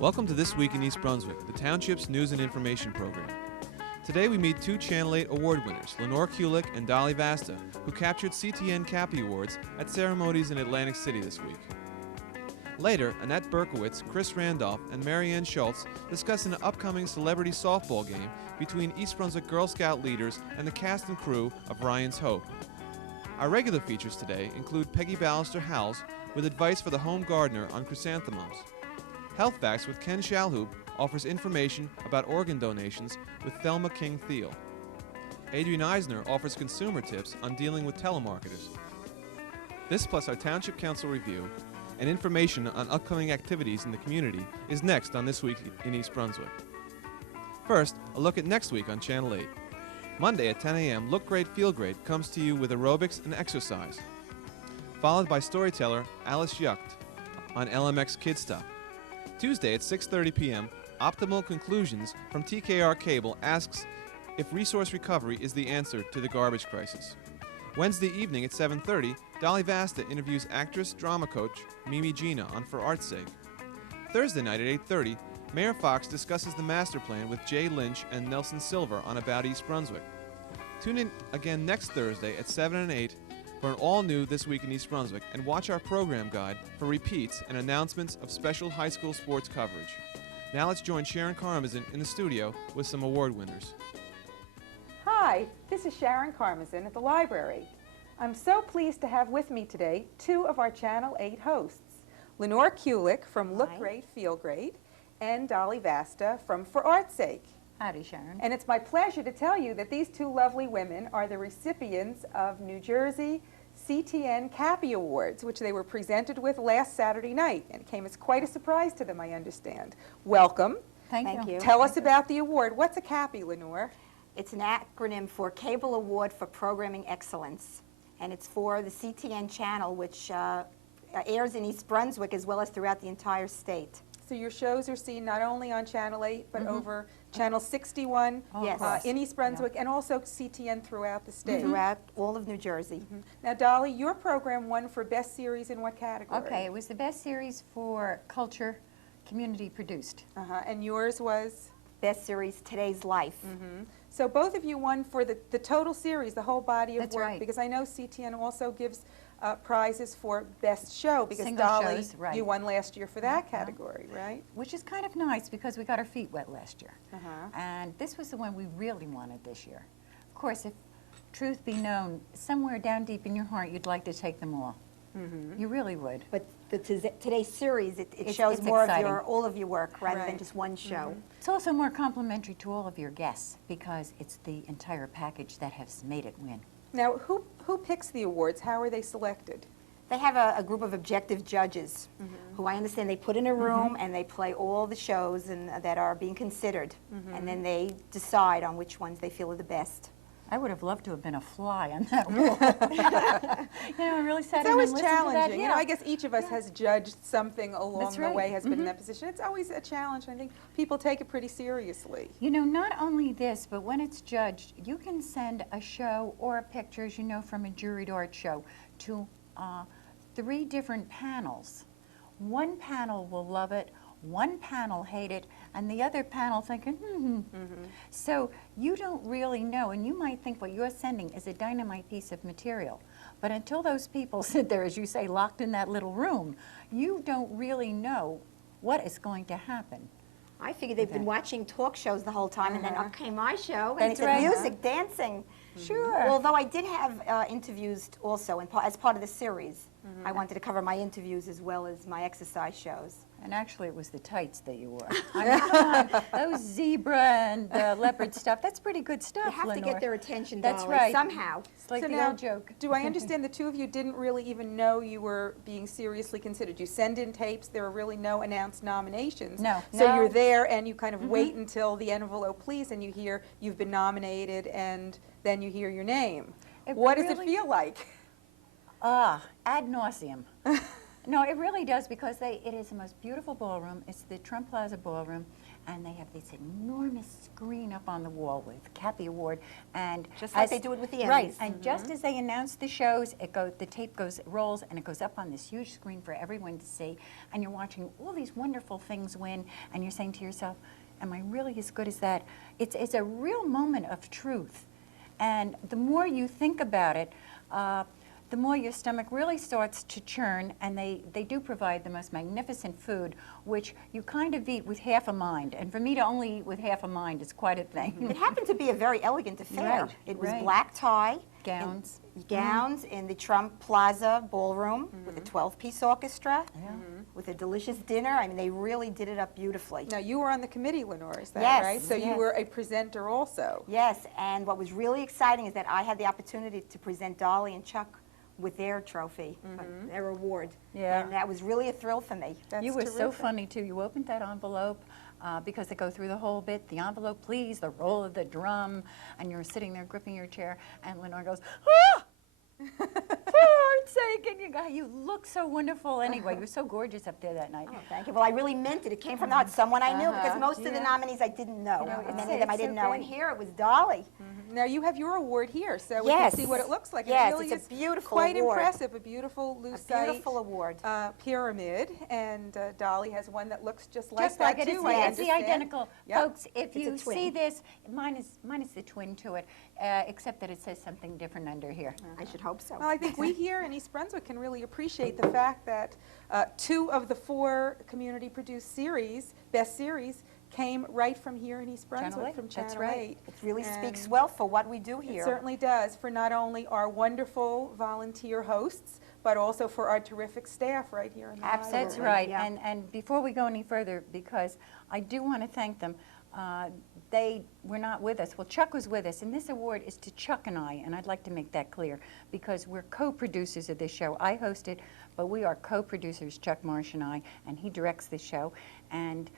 Welcome to This Week in East Brunswick, the Township's news and information program. Today we meet two Channel 8 award winners, Lenore Kulik and Dolly Vasta, who captured CTN Cappy Awards at ceremonies in Atlantic City this week. Later, Annette Berkowitz, Chris Randolph, and Marianne Schultz discuss an upcoming celebrity softball game between East Brunswick Girl Scout leaders and the cast and crew of Ryan's Hope. Our regular features today include Peggy Ballister-Howells with advice for the home gardener on chrysanthemums. Health Facts with Ken Shalhoub offers information about organ donations with Thelma King Thiel. Adrian Eisner offers consumer tips on dealing with telemarketers. This plus our Township Council review and information on upcoming activities in the community is next on This Week in East Brunswick. First, a look at next week on Channel 8. Monday at 10 a.m., Look Great, Feel Great comes to you with aerobics and exercise, followed by storyteller Alice Yucht on LMX Kid Stop. Tuesday at 6:30 p.m., Optimal Conclusions from TKR Cable asks if resource recovery is the answer to the garbage crisis. Wednesday evening at 7:30, Dolly Vasta interviews actress, drama coach Mimi Gina on For Art's Sake. Thursday night at 8:30, Mayor Fox discusses the master plan with Jay Lynch and Nelson Silver on About East Brunswick. Tune in again next Thursday at 7 and 8 for an all-new This Week in East Brunswick, and watch our program guide for repeats and announcements of special high school sports coverage. Now let's join Sharon Karmazin in the studio with some award winners. Hi, this is Sharon Karmazin at the library. I'm so pleased to have with me today two of our Channel 8 hosts, Lenore Kulik from Look Great, Feel Great, and Dolly Vasta from For Art's Sake. Howdy, Sharon. And it's my pleasure to tell you that these two lovely women are the recipients of New Jersey CTN Cappy Awards, which they were presented with last Saturday night, and it came as quite a surprise to them, I understand. Welcome. Thank you. Tell us about the award. What's a Cappy, Lenore? It's an acronym for Cable Award for Programming Excellence, and it's for the CTN channel, which airs in East Brunswick as well as throughout the entire state. So your shows are seen not only on Channel 8, but over Channel 61 Yes. in East Brunswick, and also CTN throughout the state. Throughout all of New Jersey. Now, Dolly, your program won for Best Series in what category? Okay, it was the best series for culture, community produced. And yours was? Best series, Today's Life. So both of you won for the total series, the whole body of That's work, right. because I know CTN also gives prizes for Best Show, because Single Dolly, shows, right. you won last year for that category, right? Which is kind of nice because we got our feet wet last year. And this was the one we really wanted this year. Of course, if truth be known, somewhere down deep in your heart you'd like to take them all. You really would. But today's series, it It's shows more exciting. of all of your work rather than Right. just one show. It's also more complimentary to all of your guests because it's the entire package that has made it win. Now, who picks the awards? How are they selected? They have a group of objective judges who I understand they put in a room and they play all the shows that are being considered. And then they decide on which ones they feel are the best. I would have loved to have been a fly on that wall. I really sat It's in always and listened to that. challenging. You know, I guess each of us has judged something along That's the right. way, has been in that position. It's always a challenge. I think people take it pretty seriously. You know, not only this, but when it's judged, you can send a show or a picture, as you know, from a juried art show to 3 different panels. One panel will love it, one panel hate it, and the other panel thinking, So you don't really know, and you might think what you're sending is a dynamite piece of material. But until those people sit there, as you say, locked in that little room, you don't really know what is going to happen. I figured they've been watching talk shows the whole time, and then up came my show, and That's they said right. music, dancing. Sure. Although I did have interviews also as part of the series. I wanted to cover my interviews as well as my exercise shows. And actually, it was the tights that you wore. I mean, come on, those zebra and leopard stuff, that's pretty good stuff, You have to Lenore. get their attention, That's Dolly, right. somehow. It's like So the now, old joke. do I understand the two of you didn't really even know you were being seriously considered? You send in tapes, there were really no announced nominations. No. So No. you're there and you kind of wait until the envelope, please, and you hear you've been nominated, and then you hear your name. What does it really- feel like? Ad nauseum. No, it really does, because it is the most beautiful ballroom. It's the Trump Plaza Ballroom, and they have this enormous screen up on the wall with Cappy Award, and Just like they do it with the Emmys. Right, and just as they announce the shows, the tape rolls, and it goes up on this huge screen for everyone to see, and you're watching all these wonderful things win, and you're saying to yourself, am I really as good as that? It's a real moment of truth, and the more you think about it, the more your stomach really starts to churn, and they do provide the most magnificent food, which you kind of eat with half a mind. And for me to only eat with half a mind is quite a thing. It happened to be a very elegant affair. Right, It was right. black tie. Gowns. Gowns in the Trump Plaza Ballroom with a 12-piece orchestra, Yeah. with a delicious dinner. I mean, they really did it up beautifully. Now, you were on the committee, Lenore, is that Yes, right? So you yes. were a presenter also. Yes, and what was really exciting is that I had the opportunity to present Dolly and Chuck with their trophy, their award. Yeah. And that was really a thrill for me. That's You were so terrific. funny, too. You opened that envelope, because they go through the whole bit, the envelope, please, the roll of the drum, and you're sitting there gripping your chair, and Lenore goes, ah! For heart's sake, and you look so wonderful anyway. You were so gorgeous up there that night. Oh, thank you. Well, I really meant it. It came from someone I knew, because most of the Yeah. nominees I didn't know. No, it's- Many of them I it's didn't so know, and great. here it was Dolly. Now, you have your award here, so we Yes. can see what it looks like. Yes, it really it's a is beautiful quite award. impressive, a beautiful A lucite beautiful award. pyramid, and Dolly has one that looks just like Just that, like it. too, It's, I it's the understand. identical. Yep. Folks, if It's a you twin. see this, mine is the twin to it, except that it says something different under here. I should hope so. Well, I think we here in East Brunswick can really appreciate the fact that 2 of the 4 community-produced series, best series, came right from here in East Channel Brunswick, 8, from that's Channel right. 8. It really speaks And well for what we do here. It certainly does, for not only our wonderful volunteer hosts, but also for our terrific staff right here in the Absolutely. That's library. right. Yeah. And before we go any further, because I do want to thank them, they were not with us. Well, Chuck was with us, and this award is to Chuck and I, and I'd like to make that clear, because we're co-producers of this show. I host it, but we are co-producers, Chuck Marsh and I, and he directs the show. And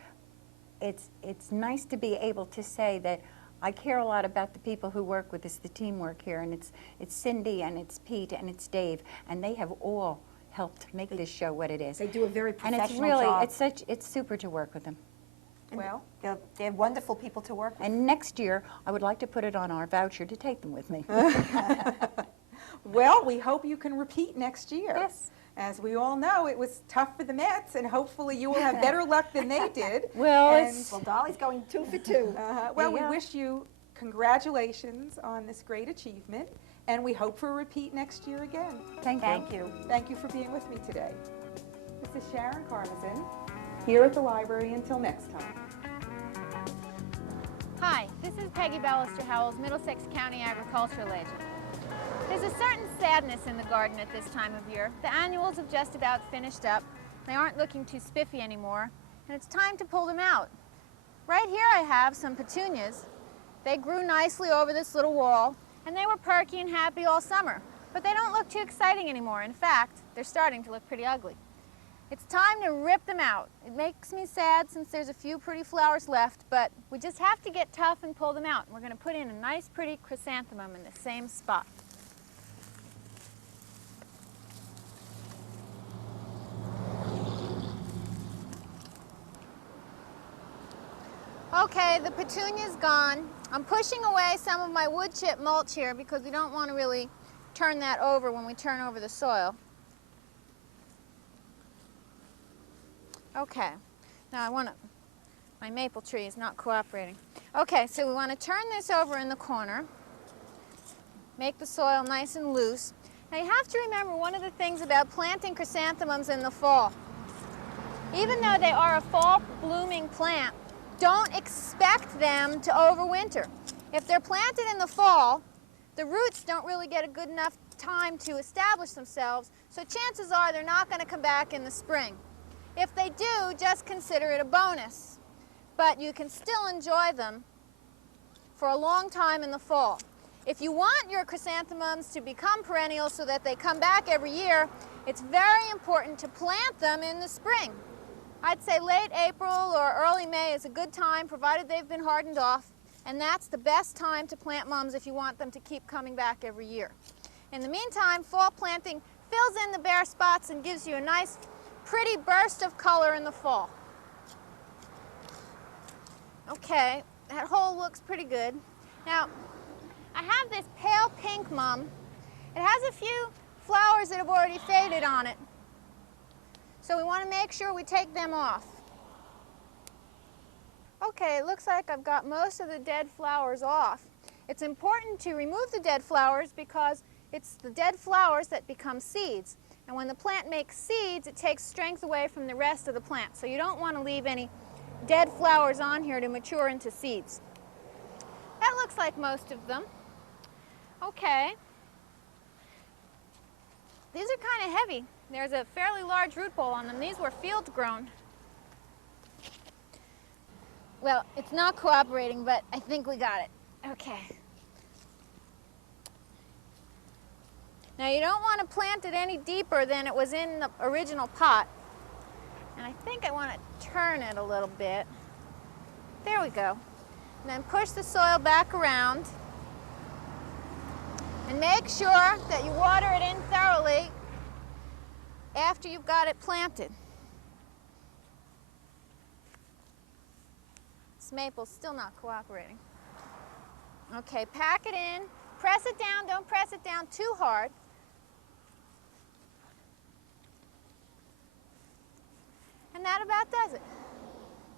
it's nice to be able to say that I care a lot about the people who work with us, the teamwork here, and it's Cindy, and it's Pete, and it's Dave, and they have all helped make this show what it is. They do a very And professional it's really, job. it's super to work with them. Well, They're wonderful people to work with. And next year, I would like to put it on our voucher to take them with me. well, we hope you can repeat next year. Yes. As we all know, it was tough for the Mets, and hopefully you will have better luck than they did. Well, And, it's, Well, Dolly's going 2 for 2. well, we Yeah. wish you congratulations on this great achievement, and we hope for a repeat next year again. thank you. Thank you for being with me today. This is Sharon Karmazin, here at the library until next time. Hi, this is Peggy Ballister Howell's Middlesex County Agricultural Agent. There's a certain sadness in the garden at this time of year. The annuals have just about finished up. They aren't looking too spiffy anymore, and it's time to pull them out. Right here I have some petunias. They grew nicely over this little wall, and they were perky and happy all summer, but they don't look too exciting anymore. In fact, they're starting to look pretty ugly. It's time to rip them out. It makes me sad since there's a few pretty flowers left, but we just have to get tough and pull them out. We're going to put in a nice pretty chrysanthemum in the same spot. Okay, the petunia's gone. I'm pushing away some of my wood chip mulch here because we don't want to really turn that over when we turn over the soil. Okay, now my maple tree is not cooperating. Okay, so we want to turn this over in the corner, make the soil nice and loose. Now you have to remember one of the things about planting chrysanthemums in the fall. Even though they are a fall blooming plant, don't expect them to overwinter. If they're planted in the fall, the roots don't really get a good enough time to establish themselves, so chances are they're not going to come back in the spring. If they do, just consider it a bonus. But you can still enjoy them for a long time in the fall. If you want your chrysanthemums to become perennial so that they come back every year, it's very important to plant them in the spring. I'd say late April or early May is a good time, provided they've been hardened off, and that's the best time to plant mums if you want them to keep coming back every year. In the meantime, fall planting fills in the bare spots and gives you a nice, pretty burst of color in the fall. Okay, that hole looks pretty good. Now, I have this pale pink mum. It has a few flowers that have already faded on it. So we want to make sure we take them off. Okay, it looks like I've got most of the dead flowers off. It's important to remove the dead flowers because it's the dead flowers that become seeds. And when the plant makes seeds, it takes strength away from the rest of the plant. So you don't want to leave any dead flowers on here to mature into seeds. That looks like most of them. Okay. These are kind of heavy. There's a fairly large root ball on them. These were field grown. Well, it's not cooperating, but I think we got it. Okay. Now you don't want to plant it any deeper than it was in the original pot. And I think I want to turn it a little bit. There we go. And then push the soil back around. And make sure that you water it in thoroughly after you've got it planted. This maple's still not cooperating. Okay, pack it in. Press it down. Don't press it down too hard. And that about does it.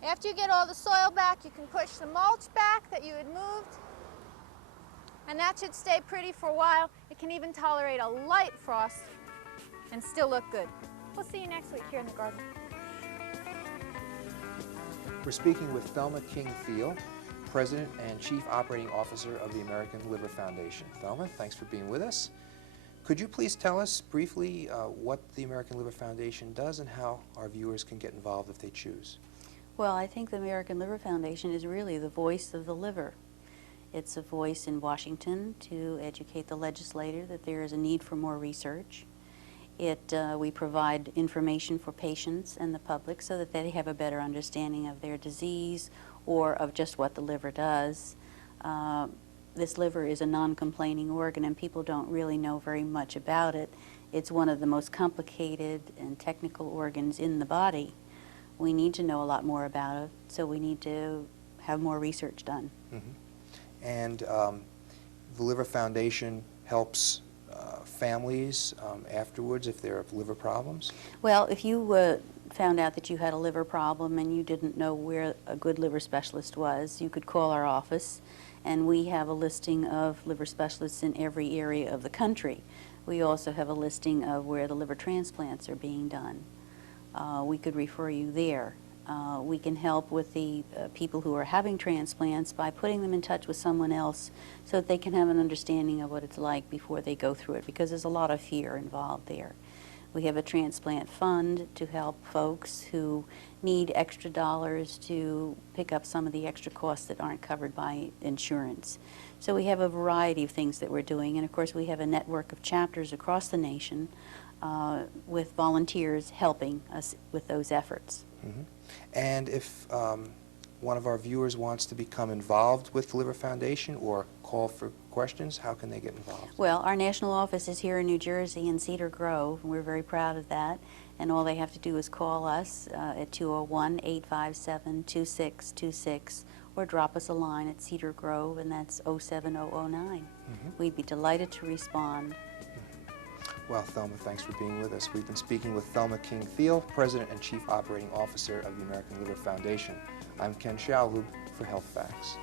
After you get all the soil back, you can push the mulch back that you had moved. And that should stay pretty for a while. It can even tolerate a light frost and still look good. We'll see you next week here in the garden. We're speaking with Thelma King-Thiel, President and Chief Operating Officer of the American Liver Foundation. Thelma, thanks for being with us. Could you please tell us briefly what the American Liver Foundation does and how our viewers can get involved if they choose? Well, I think the American Liver Foundation is really the voice of the liver. It's a voice in Washington to educate the legislator that there is a need for more research. We provide information for patients and the public so that they have a better understanding of their disease or of just what the liver does. This liver is a non-complaining organ and people don't really know very much about it. It's one of the most complicated and technical organs in the body. We need to know a lot more about it, so we need to have more research done. Mm-hmm. And the Liver Foundation helps families afterwards if they have liver problems? Well, if you found out that you had a liver problem and you didn't know where a good liver specialist was, you could call our office, and we have a listing of liver specialists in every area of the country. We also have a listing of where the liver transplants are being done. We could refer you there. We can help with the people who are having transplants by putting them in touch with someone else so that they can have an understanding of what it's like before they go through it, because there's a lot of fear involved there. We have a transplant fund to help folks who need extra dollars to pick up some of the extra costs that aren't covered by insurance. So we have a variety of things that we're doing, and of course we have a network of chapters across the nation with volunteers helping us with those efforts. Mm-hmm. And if one of our viewers wants to become involved with the Liver Foundation or call for questions, how can they get involved? Well, our national office is here in New Jersey in Cedar Grove, and we're very proud of that. And all they have to do is call us at 201-857-2626 or drop us a line at Cedar Grove, and that's 07009. Mm-hmm. We'd be delighted to respond. Well, Thelma, thanks for being with us. We've been speaking with Thelma King-Thiel, President and Chief Operating Officer of the American Liver Foundation. I'm Ken Shalhoub for Health Facts.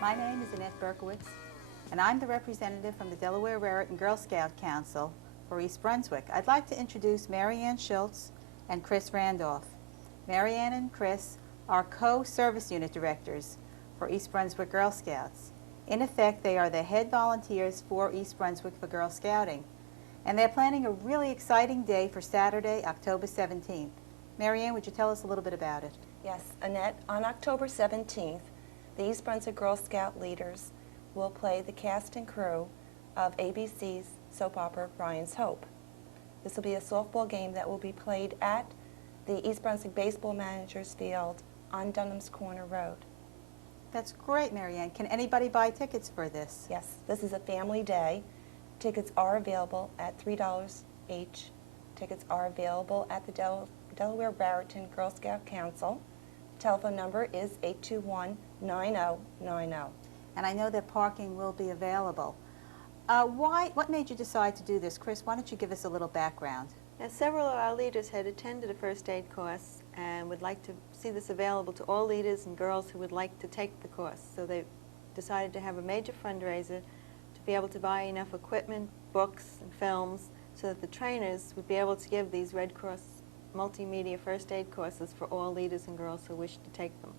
My name is Annette Berkowitz, and I'm the representative from the Delaware Raritan Girl Scout Council for East Brunswick. I'd like to introduce Marianne Schultz and Chris Randolph. Marianne and Chris are co-service unit directors for East Brunswick Girl Scouts. In effect, they are the head volunteers for East Brunswick for Girl Scouting. And they're planning a really exciting day for Saturday, October 17th. Marianne, would you tell us a little bit about it? Yes, Annette, on October 17th, the East Brunswick Girl Scout leaders will play the cast and crew of ABC's soap opera Brian's Hope. This will be a softball game that will be played at the East Brunswick Baseball Managers Field on Dunham's Corner Road. That's great, Marianne. Can anybody buy tickets for this? Yes, this is a family day. Tickets are available at $3 each. Tickets are available at the Delaware Raritan Girl Scout Council. Telephone number is 821-9090. And I know that parking will be available. What made you decide to do this? Chris, why don't you give us a little background? Now, several of our leaders had attended a first aid course and would like to see this available to all leaders and girls who would like to take the course. So they decided to have a major fundraiser to be able to buy enough equipment, books, and films so that the trainers would be able to give these Red Cross multimedia first aid courses for all leaders and girls who wish to take them.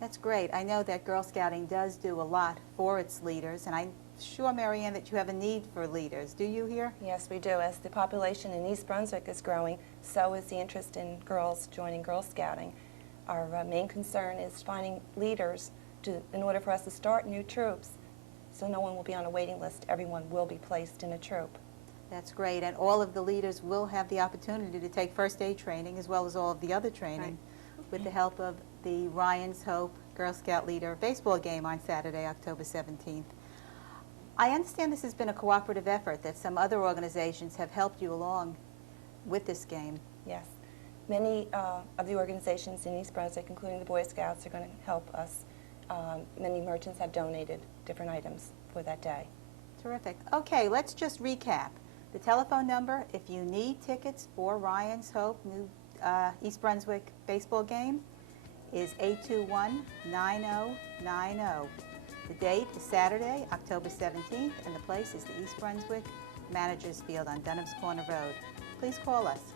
That's great. I know that Girl Scouting does do a lot for its leaders, and I'm sure, Marianne, that you have a need for leaders. Do you here? Yes, we do. As the population in East Brunswick is growing, so is the interest in girls joining Girl Scouting. Our main concern is finding leaders in order for us to start new troops, so no one will be on a waiting list. Everyone will be placed in a troop. That's great, and all of the leaders will have the opportunity to take first aid training as well as all of the other training with the help of the Ryan's Hope Girl Scout Leader baseball game on Saturday, October 17th. I understand this has been a cooperative effort, that some other organizations have helped you along with this game. Yes. Many of the organizations in East Brunswick, including the Boy Scouts, are going to help us. Many merchants have donated different items for that day. Terrific. Okay, let's just recap. The telephone number, if you need tickets for Ryan's Hope new East Brunswick baseball game, is 821-9090. The date is Saturday, October 17th, and the place is the East Brunswick Managers Field on Dunham's Corner Road. Please call us.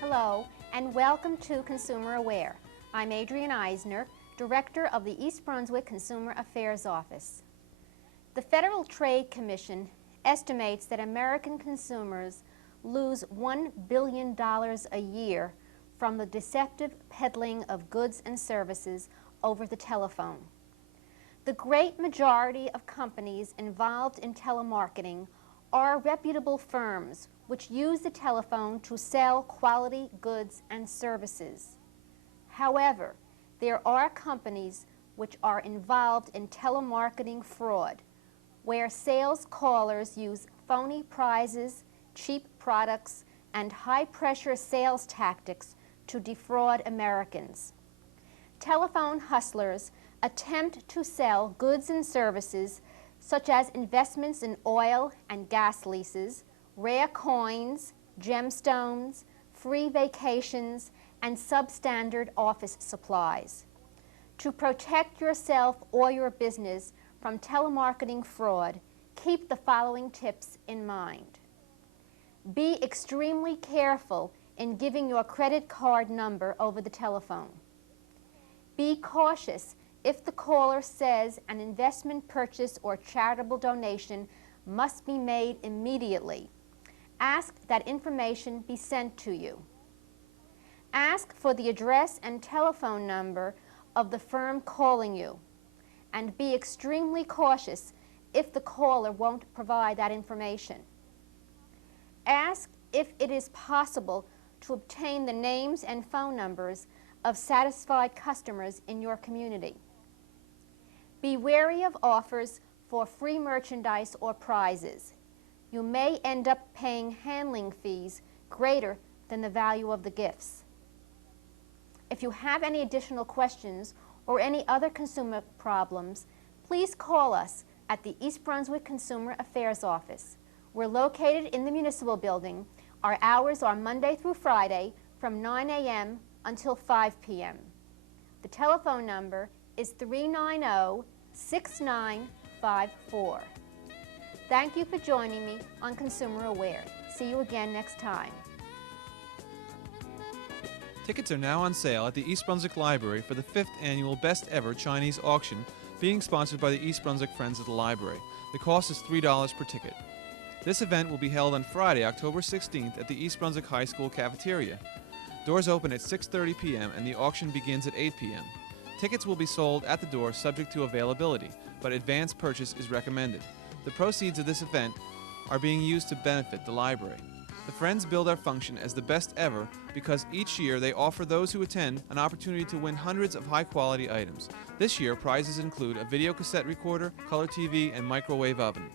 Hello, and welcome to Consumer Aware. I'm Adrienne Eisner, Director of the East Brunswick Consumer Affairs Office. The Federal Trade Commission estimates that American consumers lose $1 billion a year from the deceptive peddling of goods and services over the telephone. The great majority of companies involved in telemarketing are reputable firms which use the telephone to sell quality goods and services. However, there are companies which are involved in telemarketing fraud, where sales callers use phony prizes, cheap products, and high-pressure sales tactics to defraud Americans. Telephone hustlers attempt to sell goods and services such as investments in oil and gas leases, rare coins, gemstones, free vacations, and substandard office supplies. To protect yourself or your business from telemarketing fraud, keep the following tips in mind. Be extremely careful in giving your credit card number over the telephone. Be cautious if the caller says an investment purchase or charitable donation must be made immediately. Ask that information be sent to you. Ask for the address and telephone number of the firm calling you, and be extremely cautious if the caller won't provide that information. Ask if it is possible to obtain the names and phone numbers of satisfied customers in your community. Be wary of offers for free merchandise or prizes. You may end up paying handling fees greater than the value of the gifts. If you have any additional questions or any other consumer problems, please call us at the East Brunswick Consumer Affairs Office. We're located in the municipal building. Our hours are Monday through Friday from 9 a.m. until 5 p.m. The telephone number is 390-6954. Thank you for joining me on Consumer Aware. See you again next time. Tickets are now on sale at the East Brunswick Library for the 5th annual Best Ever Chinese Auction, being sponsored by the East Brunswick Friends of the Library. The cost is $3 per ticket. This event will be held on Friday, October 16th at the East Brunswick High School cafeteria. Doors open at 6:30 p.m. and the auction begins at 8 p.m. Tickets will be sold at the door subject to availability, but advance purchase is recommended. The proceeds of this event are being used to benefit the library. The Friends build our function as the best ever because each year they offer those who attend an opportunity to win hundreds of high-quality items. This year, prizes include a video cassette recorder, color TV, and microwave oven.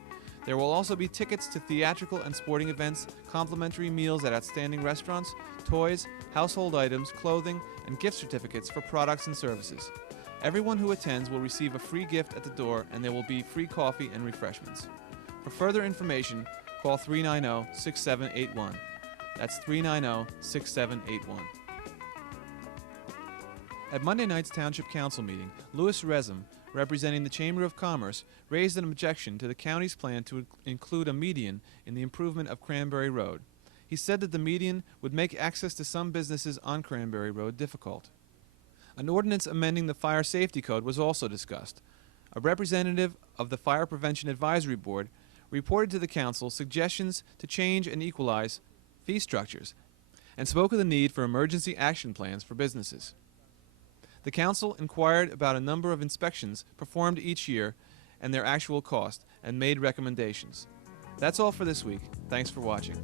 There will also be tickets to theatrical and sporting events, complimentary meals at outstanding restaurants, toys, household items, clothing, and gift certificates for products and services. Everyone who attends will receive a free gift at the door, and there will be free coffee and refreshments. For further information, call 390-6781. That's 390-6781. At Monday night's Township Council meeting, Louis Resum, representing the Chamber of Commerce, raised an objection to the county's plan to include a median in the improvement of Cranberry Road. He said that the median would make access to some businesses on Cranberry Road difficult. An ordinance amending the Fire Safety Code was also discussed. A representative of the Fire Prevention Advisory Board reported to the council suggestions to change and equalize fee structures and spoke of the need for emergency action plans for businesses. The council inquired about a number of inspections performed each year and their actual cost and made recommendations. That's all for this week. Thanks for watching.